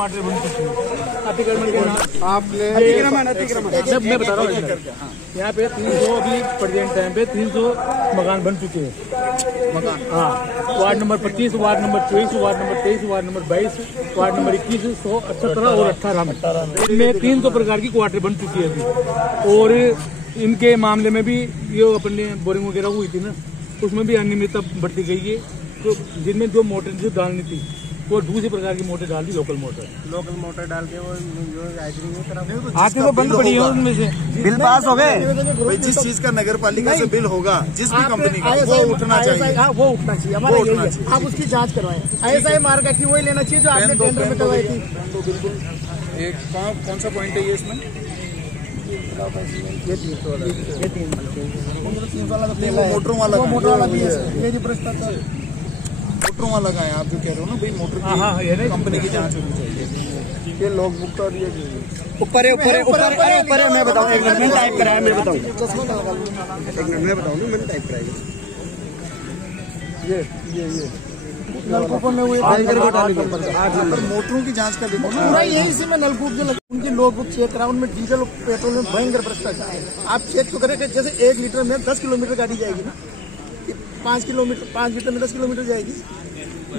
Quarter बन चुकी है। अतिक्रमण के नाम आपने मैं बता रहा हूँ, यहाँ पे 300 अभी प्रेजेंट टाइम पे 300 मकान बन चुके हैं। मकान, हाँ, ward number 25, ward number 24, ward number 23, ward number 22, ward number 21, 17 और 18 में इनमें 300 प्रकार की क्वार्टर बन चुकी है अभी। और इनके मामले में भी ये अपने बोरिंग वगैरह हुई थी ना, उसमें भी अनियमितता बढ़ती गई है। तो जिनमें जो मोटर जो डालनी थी वो दूसरे प्रकार की मोटर डाल दी, लोकल मोटर डाल के वो आके वो बंद पड़ी है उनमें से। बिल पास हो गए, जिस चीज का नगर पालिका से बिल होगा, जिस भी कंपनी का, वो उठना चाहिए। हाँ, वो उठना चाहिए, हमारा यही है। आप उसकी जांच करवाएं। ISI मार्का की वही लेना चाहिए जो आपने टेंडर में करवाई थी। तो बिल्कुल एक कौन सा पॉइंट है ये इसमें? ये 3 मोटरों वाला भी है, ये भ्रष्टाचार मोटरों वाला का है। आप जो कह रहे हो ना भाई, मोटर की कंपनी की जांच होनी चाहिए। ये लॉग बुक का ऊपर है, मैं बताऊँ, एक मिनट में टाइप कराया, मैं बताऊँ, एक मिनट में बताऊँ, मैंने टाइप कराया। ये नलकूपों में हुए मोटरों की जांच कर देते पूरा यही इसी में नलकूप जो उनकी लोग बुक चेक करा, उनमें डीजल पेट्रोल में भयंकर भ्रष्टाचार है। आप चेक तो करें कि जैसे 1 लीटर में 10 किलोमीटर गाड़ी जाएगी ना, 5 लीटर में 10 किलोमीटर जाएगी,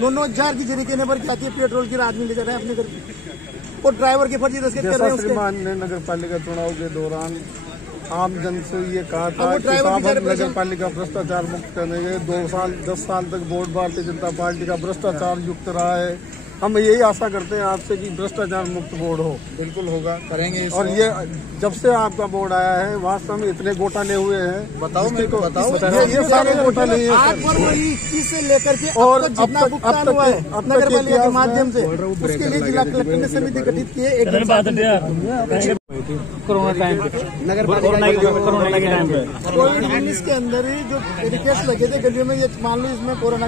9,000 की जरिके पर जाती है पेट्रोल की, आदमी ले जा रहे हैं अपने घर की, और ड्राइवर के फर्जी रसीद कर रहे हैं। श्रीमान ने नगर पालिका चुनाव के दौरान आम जन से ये कहा था कि साहब हम नगर पालिका भ्रष्टाचार मुक्त करने गए। 10 साल तक बोर्ड भारतीय जनता पार्टी का भ्रष्टाचार युक्त रहा है। हम यही आशा करते हैं आपसे कि भ्रष्टाचार मुक्त बोर्ड हो। बिल्कुल होगा, करेंगे। और ये जब से आपका बोर्ड आया है वास्तव में इतने घोटाले हुए हैं, बताओ मेरे को, बताओ। ये सारे घोटाले हैं से लेकर के और जितना भुगतान हुआ है नगर पालिका के माध्यम से, उसके लिए जिला कलेक्टर ने समिति गठित की है। कोरोना टाइम पे, कोरोना के टाइम पे कोविड-19 के अंदर ही जो बैरिकेड्स लगे थे गलियों में, ये मान लो इसमें कोरोना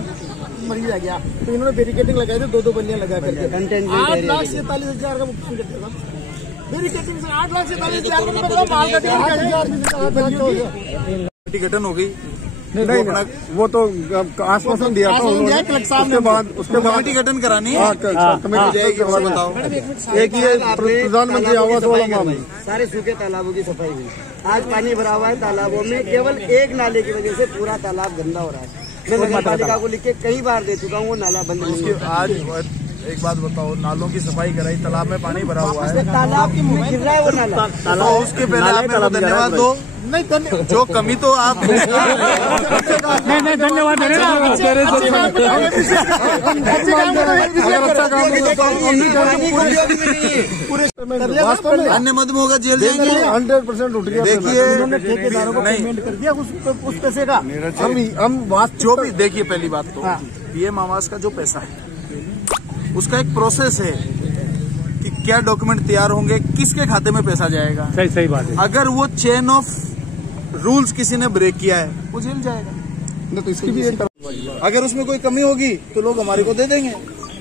मरीज आ गया तो इन्होंने बैरिकेडिंग लगाई थी, 2-2 बल्लियां लगा करके 8,47,000 का भुगतान करते था। बैरिकेडिंग से 8,47,000 गठन हो गई। नहीं, वो तो आश्वासन दिया था उन्होंने। उसके बाद गठन करानी है, बताओ। एक ये प्रधानमंत्री आवास वाला मामला, सारे सूखे तालाबों की सफाई हुई। आज पानी भरा हुआ है तालाबों में, केवल एक नाले की वजह से पूरा तालाब गंदा हो रहा है। मैं नगर पालिका को लिख के कई बार दे चुका हूँ, वो नाला बंद नहीं है। आज एक बात बताओ, नालों की सफाई कराई, तालाब में पानी भरा हुआ है, तालाब के मुंह में गिर रहा है वो नाला। तो उसके पहले आप मेरे को धन्यवाद दो। नहीं, जो कमी तो आप नहीं धन्यवाद अन्य मत में होगा, जेल जाएंगे। 100% उठ गया। देखिए, उन्होंने ठेकेदारों को पेमेंट कर दिया उस पैसे का। हम जो भी देखिए, पहली बात तो PM आवास का जो पैसा है उसका एक प्रोसेस है कि क्या डॉक्यूमेंट तैयार होंगे, किसके खाते में पैसा जाएगा। सही बात है। अगर वो चेन ऑफ रूल्स किसी ने ब्रेक किया है वो जेल जाएगा। नहीं तो इसकी भी एक अगर उसमें कोई कमी होगी तो लोग हमारे को दे देंगे,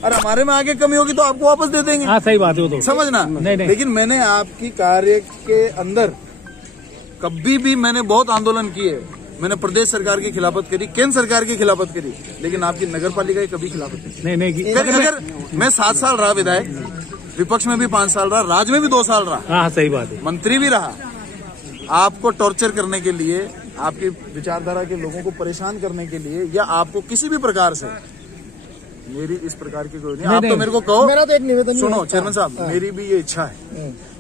और हमारे में आगे कमी होगी तो आपको वापस दे देंगे। हाँ, सही बात है वो तो, समझना। नहीं। लेकिन मैंने आपकी कार्य के अंदर कभी भी मैंने बहुत आंदोलन किए। मैंने प्रदेश सरकार की खिलाफत करी, केंद्र सरकार की खिलाफत करी, लेकिन आपकी नगर पालिका की कभी खिलाफत नहीं। अगर मैं 7 साल रहा विधायक, विपक्ष में भी 5 साल रहा, राज्य में भी 2 साल रहा, हाँ सही बात है, मंत्री भी रहा, आपको टॉर्चर करने के लिए, आपकी विचारधारा के लोगों को परेशान करने के लिए, या आपको किसी भी प्रकार से मेरी इस प्रकार की कोई नहीं। आप तो मेरे को कहो, मेरा तो एक निवेदन, सुनो चेयरमैन साहब, मेरी भी ये इच्छा है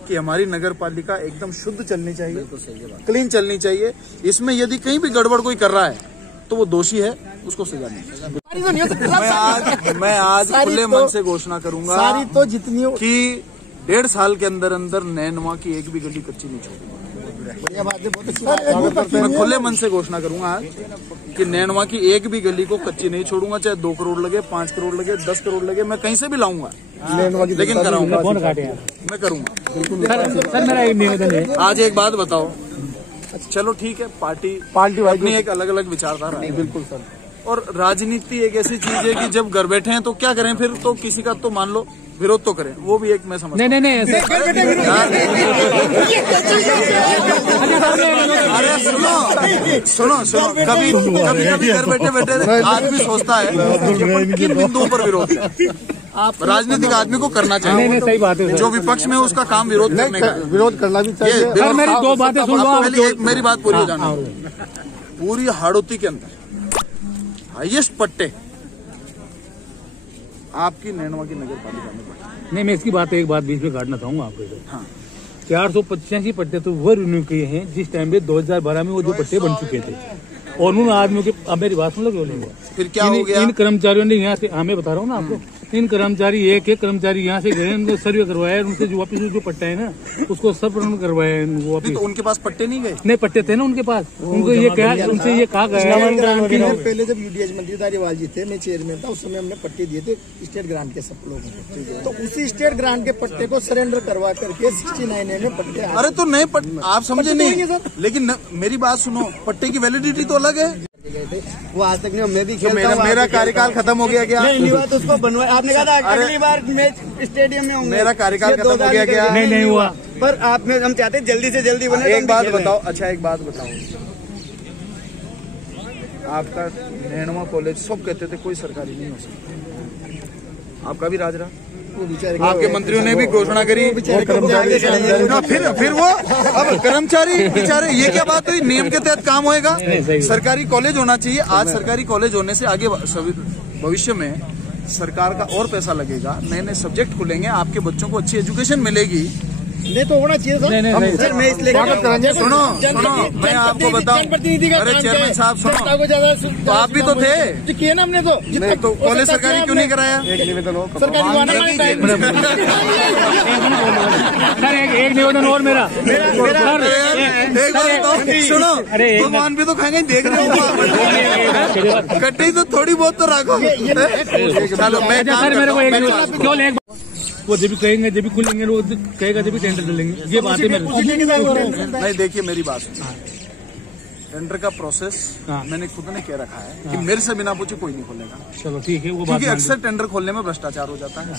कि हमारी नगर पालिका एकदम शुद्ध चलनी चाहिए, क्लीन चलनी चाहिए। इसमें यदि कहीं भी गड़बड़ कोई कर रहा है तो वो दोषी है, उसको सजा नहीं। मैं आज खुले मन से घोषणा करूंगा सारी तो जितनी कि 1.5 साल के अंदर अंदर नैनवा की एक भी गली कच्ची नहीं छोड़ूंगा। मैं खुले मन से घोषणा करूंगा आज कि नैनवा की एक भी गली को कच्ची नहीं छोड़ूंगा, चाहे 2 करोड़ लगे, 5 करोड़ लगे, 10 करोड़ लगे, मैं कहीं से भी लाऊंगा, लेकिन कराऊंगा, मैं करूंगा। सर मेरा एक निवेदन है, आज एक बात बताओ, चलो ठीक है, पार्टी अपनी एक अलग अलग विचारधारा है, बिल्कुल सर, और राजनीति एक ऐसी चीज है कि जब घर बैठे हैं तो क्या करें, फिर तो किसी का तो मान लो विरोध तो करें, वो भी एक मैं समझ नहीं अरे सुनो कभी घर बैठे आदमी सोचता है कि किन बिंदुओं पर विरोध है। आप राजनीतिक आदमी को करना नहीं नहीं चाहिए। सही बात है जो विपक्ष में उसका काम विरोध करने का है। विरोध करना भी चाहिए। सर मेरी दो बातें सुन लो आप। पहले एक मेरी बात पूरी हो जाना। पूरी हाड़ौती के अंदर हाईएस्ट पट्टे आपकी नैनवा की नगर पालिका में पड़े। नहीं मैं इसकी बात एक बात बीच में काटना चाहूंगा आपको। हाँ। 485 पट्टे तो वो रिन्यू किए हैं जिस टाइम पे 2012 में वो जो पट्टे बन चुके थे, और उन आदमियों के, अब मेरी बात सुन लो क्यों नहीं हुआ। फिर क्या हो गया? इन कर्मचारियों ने यहाँ से, मैं बता रहा हूँ ना आपको, 3 कर्मचारी एक कर्मचारी यहाँ से गए, उनको सर्वे करवाया, उनसे जो वापिस जो पट्टा है ना उसको सब करवाया वापिस। तो उनके पास पट्टे नहीं गए? नहीं पट्टे थे ना उनके पास, उनको ये क्या, उनसे ये कहा गया। पहले जब यूडीएच मंत्री धारीवाल जी थे, मैं चेयरमैन था, उस समय हमने पट्टे दिए थे स्टेट ग्रांट के सब लोगों को। तो उसी स्टेट ग्रांट के पट्टे को सरेंडर करवा करके 69 में पट्टे। अरे तो नए आप समझे नहीं, लेकिन मेरी बात सुनो, पट्टे की वैलिडिटी तो अलग है। वो आज तक नहीं, मैं भी तो मेरा कार्यकाल खत्म हो गया क्या? नहीं बात उसको बनवा, आपने कहा था अगली बार मैच स्टेडियम में होंगे। मेरा कार्यकाल खत्म हो गया क्या? नहीं हुआ। पर आप में हम चाहते जल्दी से जल्दी बने। एक बात बताओ, अच्छा एक बात बताओ, आपका नैनवा कॉलेज सब कहते थे कोई सरकारी नहीं हो सकता, आपका भी राज रहा। आपके मंत्रियों ने भी घोषणा करी, फिर वो अब कर्मचारी बेचारे, ये क्या बात हुई? नियम के तहत काम होएगा। सरकारी कॉलेज होना चाहिए। आज सरकारी कॉलेज होने से आगे भविष्य में सरकार का और पैसा लगेगा, नए नए सब्जेक्ट खुलेंगे, आपके बच्चों को अच्छी एजुकेशन मिलेगी। नहीं तो होना चाहिए सर। मैं इसलिए सुनो मैं आपको बताऊं, अरे चेयरमैन साहब सुनो, तो आप भी तो थे, किए ना हमने तो कॉलेज सरकारी क्यों नहीं कराया? सर एक निवेदन और मेरा एक बात सुनो, भगवान भी तो खाएंगे, देख रहे हो, कट्टी तो थोड़ी बहुत तो रखो। चलो मैं मेरे को एक वो जब भी कहेंगे, जब भी खुलेंगे, वो कहेगा जब भी टेंडर चलेंगे, ये बात है मेरे। नहीं देखिए मेरी बात सुनिए, टेंडर का प्रोसेस मैंने खुद ने कह रखा है कि मेरे से बिना पूछे कोई नहीं खोलेगा। चलो ठीक है, वो क्योंकि अक्सर टेंडर खोलने में भ्रष्टाचार हो जाता है,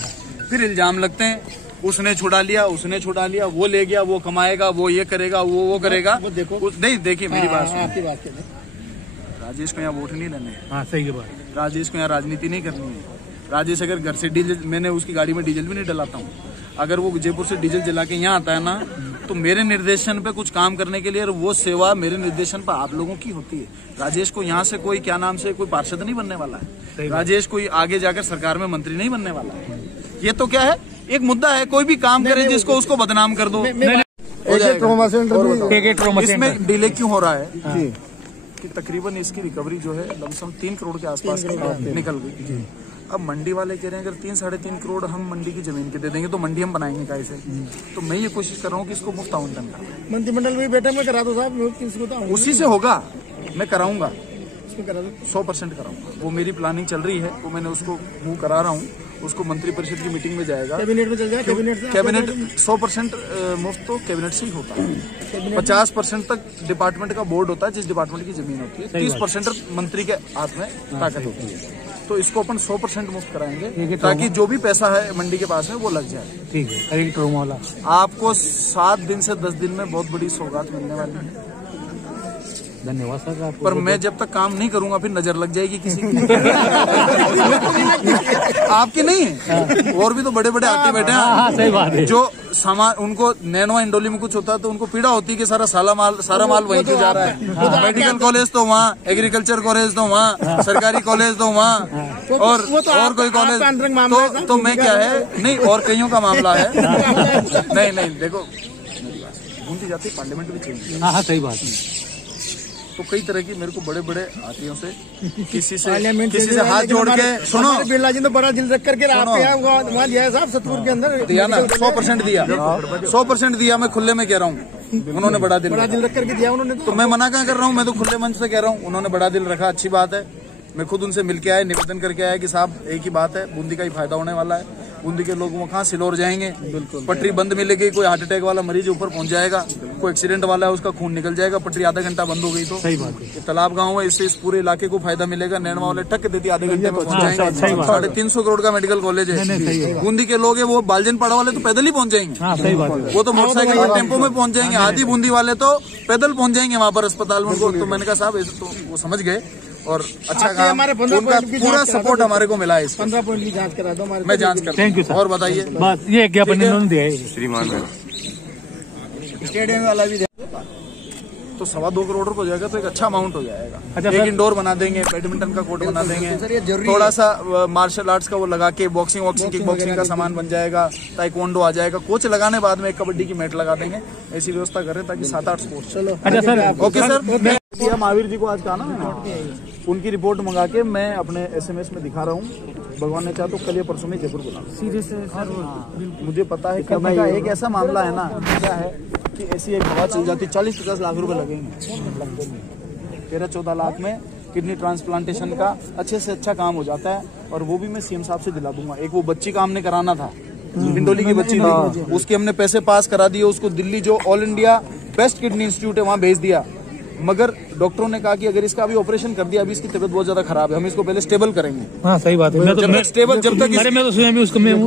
फिर इल्जाम लगते हैं, उसने छुड़ा लिया, उसने छुड़ा लिया, वो ले गया, वो कमाएगा, वो ये करेगा, वो करेगा। नहीं देखिए मेरी बात सुनिए, राजेश को यहाँ वोट नहीं लेने। हाँ सही है बात। राजेश को यहाँ राजनीति नहीं करनी है। राजेश अगर घर से डीजल, मैंने उसकी गाड़ी में डीजल भी नहीं डलाता हूँ, अगर वो जयपुर से डीजल जला के यहाँ आता है ना, तो मेरे निर्देशन पे कुछ काम करने के लिए, और वो सेवा मेरे निर्देशन पर आप लोगों की होती है। राजेश को यहाँ से कोई क्या नाम से कोई पार्षद नहीं बनने वाला है, राजेश कोई आगे जाकर सरकार में मंत्री नहीं बनने वाला है। ये तो क्या है, एक मुद्दा है, कोई भी काम करे जिसको उसको बदनाम कर दो। इसमें डिले क्यों हो रहा है कि तकरीबन इसकी रिकवरी जो है लमसम 3 करोड़ के आसपास निकल गई। अब मंडी वाले कह रहे हैं अगर 3-3.5 करोड़ हम मंडी की जमीन के दे देंगे तो मंडी हम बनाएंगे कैसे? तो मैं ये कोशिश कर रहा हूँ कि इसको मुफ्त आवंटन करें। मंत्रिमंडल में बैठक में करा दो साहब, उसी से होगा, मैं कराऊंगा, 100% कराऊंगा। वो मेरी प्लानिंग चल रही है, वो मैंने उसको मूव करा रहा हूँ, उसको मंत्रिपरिषद की मीटिंग में जाएगा, कैबिनेट में चल जाएगा। कैबिनेट 100% मुफ्त तो कैबिनेट से ही होता है। 50% तक डिपार्टमेंट का बोर्ड होता है, जिस डिपार्टमेंट की जमीन होती है, 30% मंत्री के हाथ में ताकत होती है। तो इसको अपन 100% मुफ्त कराएंगे, ताकि जो भी पैसा है मंडी के पास में वो लग जाए। ठीक है, आपको 7 दिन से 10 दिन में बहुत बड़ी सौगात मिलने वाली है। धन्यवाद सर आपको। पर मैं जब तक काम नहीं करूंगा फिर नजर लग जाएगी किसी की। आपके नहीं है, और भी तो बड़े बड़े आते बैठे हैं। सही बात है। जो सामान उनको नैनवा इंडोली में कुछ होता है तो उनको पीड़ा होती है कि सारा माल वहीं क्यों जा रहा है। मेडिकल कॉलेज तो वहाँ, एग्रीकल्चर कॉलेज तो वहाँ, सरकारी कॉलेज तो वहाँ, और कोई कॉलेज तो मैं क्या है, नहीं और कईयों का मामला है। नहीं देखो घूमती जाती पार्लियामेंट भी चाहिए। हाँ सही बात है। तो कई तरह की मेरे को बड़े बड़े हाथियों से किसी से हाथ जोड़ के सुनो, बिरला जी ने बड़ा दिल रख करके वहाँ दिया है साहब, सतपुर के अंदर दिया ना, 100% दिया, 100% दिया। मैं खुले में कह रहा हूँ, उन्होंने बड़ा दिल रख करके दिया उन्होंने। तो मैं मना क्या कर रहा हूँ, मैं तो खुले मंच से कह रहा हूँ, उन्होंने बड़ा दिल रखा, अच्छी बात है। मैं खुद उनसे मिलके आया, निवेदन करके आया कि साहब एक ही बात है, बूंदी का ही फायदा होने वाला है, बूंदी के लोग वो कहाँ सिलोर जाएंगे, पटरी बंद मिलेगी, कोई हार्ट अटैक वाला मरीज ऊपर पहुंच जाएगा, कोई एक्सीडेंट वाला है उसका खून निकल जाएगा, पटरी आधा घंटा बंद हो गई तो सही बात है। तालाब गाँव है, इससे इस पूरे इलाके को फायदा मिलेगा। नैनवा वाले ठक देती आधे घंटे में पहुंच जाएंगे। 350 करोड़ का मेडिकल कॉलेज है, बूंदी के लोग है वो बालजन पाड़ा वाले तो पैदल ही पहुंच जाएंगे, वो तो मोटरसाइकिल में टेम्पो में पहुंच जाएंगे। आधी बूंदी वाले तो पैदल पहुंच जाएंगे वहां पर अस्पताल में। तो मैंने कहा साहब तो वो समझ गए, और अच्छा काम, उनका पूरा सपोर्ट हमारे को मिला है। 15 पॉइंट की जांच करा दो हमारे। मैं जांच करता हूं। Thank you sir. और बताइए, बस ये ज्ञापन इन्होंने दिया है श्रीमान। स्टेडियम वाला भी तो 2.25 करोड़ हो जाएगा, तो एक अच्छा अमाउंट हो जाएगा। अच्छा एक सर। इंडोर बना देंगे, बैडमिंटन का कोर्ट बना देंगे, सर ये जरूरी थोड़ा सा मार्शल आर्ट्स का वो लगा के बॉक्सिंग किक बॉक्सिंग का सामान बन जाएगा, ताइक्वांडो आ जाएगा, कोच लगाने बाद में एक कबड्डी की मैट लगा देंगे। ऐसी व्यवस्था करें ताकि 7-8 स्पोर्ट्स। चलो अच्छा sir. Okay sir. Mahavir ji को आज कहा ना मैंने, उनकी रिपोर्ट मंगा के मैं अपने SMS में दिखा रहा हूँ। भगवान ने चाहा तो कल या परसों में जयपुर बुला। सीरियस है सर। मुझे पता है कि एक ऐसा मामला है ना, क्या है कि ऐसी एक हवा चल जाती, 40-50 लाख रुपए लगेंगे। 13-14 लाख में किडनी ट्रांसप्लांटेशन का अच्छे से अच्छा काम हो जाता है, और वो भी मैं CM साहब से दिला दूंगा। एक वो बच्ची का हमने कराना था, इंडोली की बच्ची थी, उसके हमने पैसे पास करा दिए, उसको दिल्ली जो all India best kidney institute है वहाँ भेज दिया। मगर डॉक्टरों ने कहा कि अगर इसका अभी ऑपरेशन कर दिया, अभी इसकी तबीयत बहुत ज्यादा खराब है, हम इसको पहले स्टेबल करेंगे। हाँ सही बात है।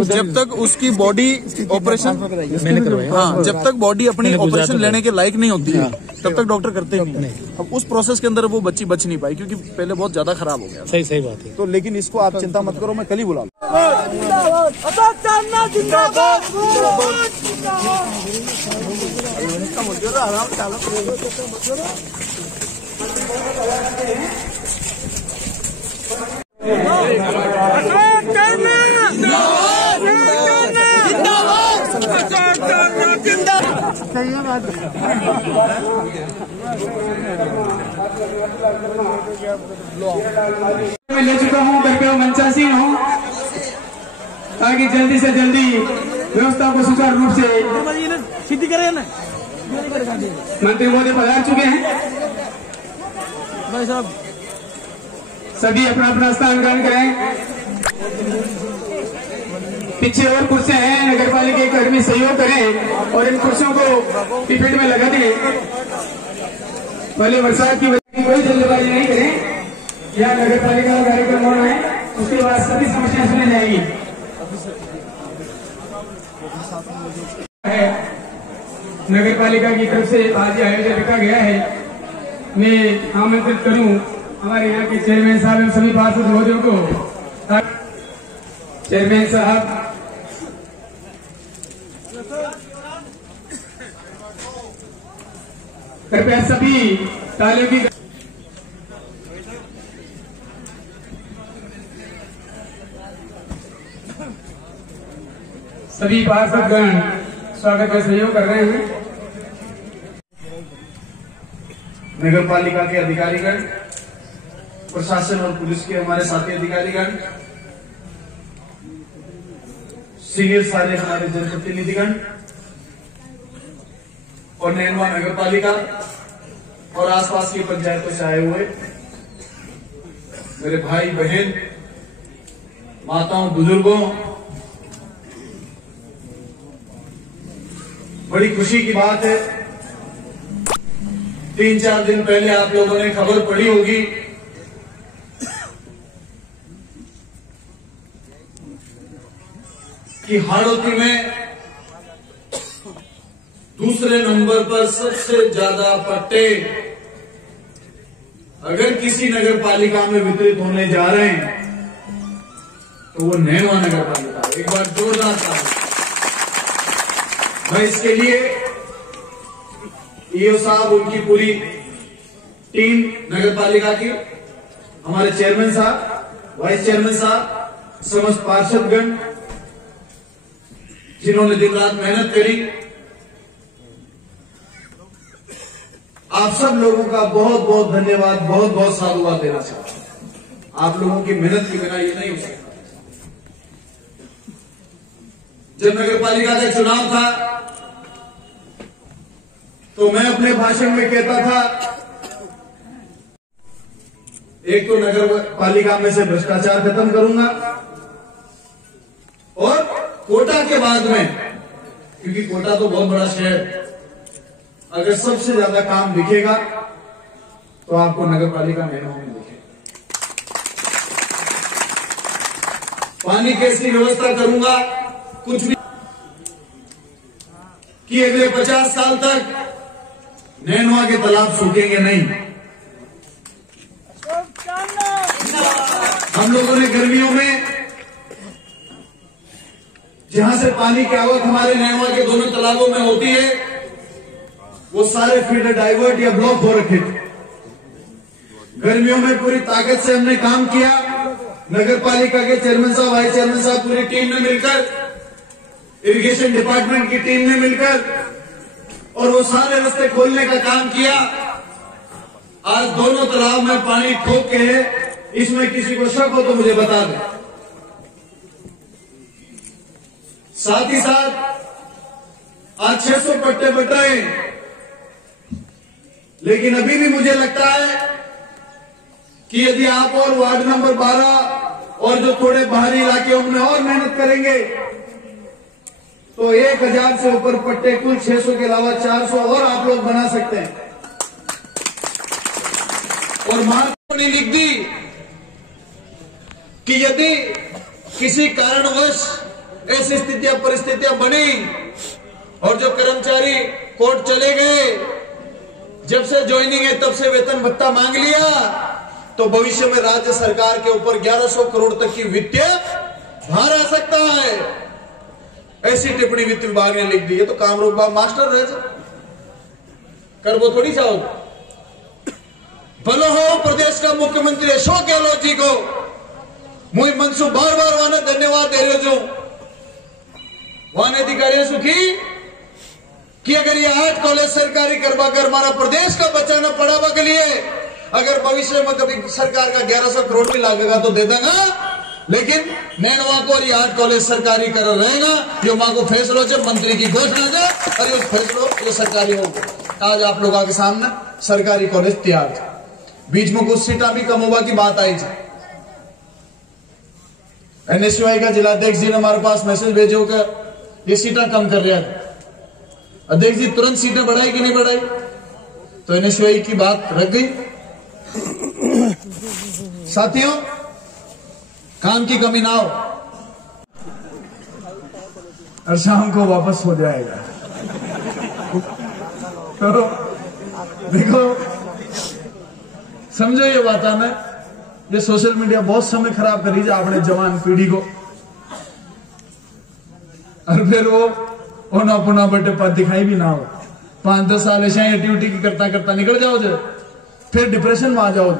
जब तक उसकी बॉडी ऑपरेशन मैंने करवाया। हाँ, जब तक बॉडी अपनी ऑपरेशन लेने के लायक नहीं होती है, तब तक डॉक्टर करते ही नहीं। अब उस प्रोसेस के अंदर वो बच्ची बच नहीं पाई, क्योंकि पहले बहुत ज्यादा खराब हो गया। सही बात है। तो लेकिन इसको आप चिंता मत करो, मैं कल ही बुला लूं। मैं ले चुका हूँ, कृपया मंचासीन हूँ ताकि जल्दी से जल्दी व्यवस्था को सुचारू रूप से सीधी करें ना मंत्री महोदय पधार चुके हैं। भाई साहब सभी अपना अपना स्थान ग्रहण करें। पीछे और कुर्सियां हैं, नगर पालिका के कर्मी सहयोग करें और इन कुर्सियों को टिफिन में लगा दें। पहले बरसात की वजह कोई जल्दबाजी नहीं करें। यहाँ नगर पालिका का कार्यक्रम हो रहा है, उसके बाद सभी समस्याएं सुनी जाएगी। नगर पालिका की तरफ से आज आयोजन रखा गया है। मैं आमंत्रित करूं हमारे यहाँ के चेयरमैन साहब एवं सभी पार्षद महोदयों को। चेयरमैन साहब, कृपया सभी तालियों की सभी पार्षदगण स्वागत में सहयोग कर रहे हैं। नगर पालिका के अधिकारीगण, प्रशासन और पुलिस के हमारे साथी अधिकारीगण, सीनियर सारे हमारे जनप्रतिनिधिगण और नैनवा नगर पालिका और आसपास की पंचायतों से आए हुए मेरे भाई बहन, माताओं, बुजुर्गों, बड़ी खुशी की बात है, 3-4 दिन पहले आप लोगों ने खबर पढ़ी होगी कि हाड़ौती में दूसरे नंबर पर सबसे ज्यादा पट्टे अगर किसी नगर पालिका में वितरित होने जा रहे हैं तो वो नैनवा नगर पालिका। एक बार जोरदार ताली। मैं इसके लिए ईओ साहब, उनकी पूरी टीम नगर पालिका की, हमारे चेयरमैन साहब, वाइस चेयरमैन साहब, समस्त पार्षदगण जिन्होंने दिन रात मेहनत करी, आप सब लोगों का बहुत बहुत धन्यवाद, बहुत बहुत साधुवाद देना चाहता हूं। आप लोगों की मेहनत के बिना ये नहीं हो सकता। जब नगर पालिका का चुनाव था तो मैं अपने भाषण में कहता था, एक तो नगर पालिका में से भ्रष्टाचार खत्म करूंगा और कोटा के बाद में, क्योंकि कोटा तो बहुत बड़ा शहर, अगर सबसे ज्यादा काम दिखेगा तो आपको नगर पालिका नैनवा में दिखेगा। पानी की ऐसी व्यवस्था करूंगा कुछ भी कि अगले 50 साल तक नैनवा के तालाब सूखेंगे नहीं। हम लोगों ने गर्मियों में जहां से पानी की आवक हमारे नैनवा के दोनों तालाबों में होती है, वो सारे फीडर डाइवर्ट या ब्लॉक हो रखे थे। गर्मियों में पूरी ताकत से हमने काम किया। नगर पालिका के चेयरमैन साहब, वाइस चेयरमैन साहब, पूरी टीम ने मिलकर, इरिगेशन डिपार्टमेंट की टीम ने मिलकर, और वो सारे रास्ते खोलने का काम किया। आज दोनों तालाब में पानी ठोक के है। इसमें किसी को शक हो तो मुझे बता दें। साथ ही साथ आज 600 पट्टे बट रहे हैं, लेकिन अभी भी मुझे लगता है कि यदि आप और वार्ड नंबर 12 और जो थोड़े बाहरी इलाके उनमें और मेहनत करेंगे तो 1000 से ऊपर पट्टे, कुल 600 के अलावा 400 और आप लोग बना सकते हैं। और महात्मा ने लिख दी कि यदि किसी कारणवश ऐसी स्थितियां परिस्थितियां बनी और जो कर्मचारी कोर्ट चले गए, जब से ज्वाइनिंग है तब से वेतन भत्ता मांग लिया, तो भविष्य में राज्य सरकार के ऊपर 1100 करोड़ तक की वित्तीय भार आ सकता है। ऐसी टिप्पणी वित्त विभाग ने लिख दी है। तो काम रोक मास्टर रहे कर वो थोड़ी चाहो। भलो हो प्रदेश का मुख्यमंत्री अशोक गहलोत जी को मुझे मनसू बार बार वाने धन्यवाद दे रहे हो। वाने अधिकारी सुखी कि अगर ये 8 कॉलेज सरकारी करवा कर हमारा प्रदेश का बचाना पड़ावा के लिए, अगर भविष्य में कभी सरकार का 1100 करोड़ भी लागेगा तो दे देगा, लेकिन नैनवा को और ये 8 कॉलेज सरकारी कर रहेगा। ये मां को फैसलो से मंत्री की घोषणा से और ये फैसलो ये सरकारी होगा। आज आप लोगों के सामने सरकारी कॉलेज तैयार है। बीच में कुछ सीटा भी कम होगा की बात आई थी। NSUI का जिलाध्यक्ष जी ने हमारे पास मैसेज भेजो कि ये सीटा कम कर रहा है। अध्यक्ष जी तुरंत सीटें बढ़ाई कि नहीं बढ़ाई? तो NSUI की बात रख गई। साथियों, काम की कमी ना हो और शाम को वापस हो जाएगा। तो देखो, समझो ये बात है, ये सोशल मीडिया बहुत समय खराब करी जा अपने जवान पीढ़ी को, और फिर वो होना पुना बटे पद दिखाई भी ना हो। 5-10 साल ऐसे एक्टिविटी की करता करता निकल जाओ जो, फिर डिप्रेशन में आ जाओ।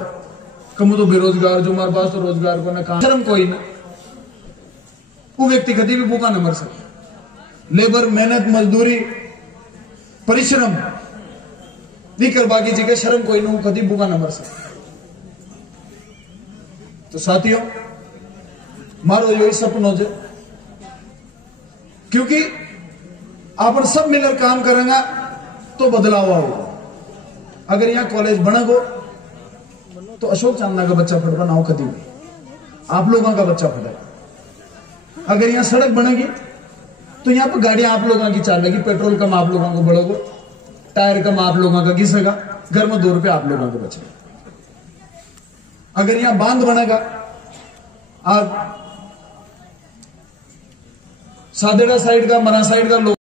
कम तो बेरोजगार, जो हमारे पास तो रोजगार को ना काम, शर्म कोई ना। वो व्यक्ति कभी भी भूखा न मर सके। लेबर, मेहनत, मजदूरी, परिश्रम नहीं कर बाकी जी के शर्म कोई ना, वो कभी भूखा न मर सके। तो साथियों, मारो यही सपनों से, क्योंकि अपन सब मिलकर काम करेंगे तो बदलाव होगा। अगर यहाँ कॉलेज बनेगो तो अशोक चांदना का बच्चा फटवा ना हो, कभी भी आप लोगों का बच्चा फटेगा। अगर यहाँ सड़क बनेगी तो यहाँ पर गाड़ियां आप लोगों की चलेगी, पेट्रोल कम आप लोगों को बढ़ोगे, टायर कम आप लोगों का घिसेगा, घर में 2 रुपए आप लोगों को बचेगा। अगर यहाँ बांध बनेगा, आप सादेड़ा साइड का, मरा साइड का लोग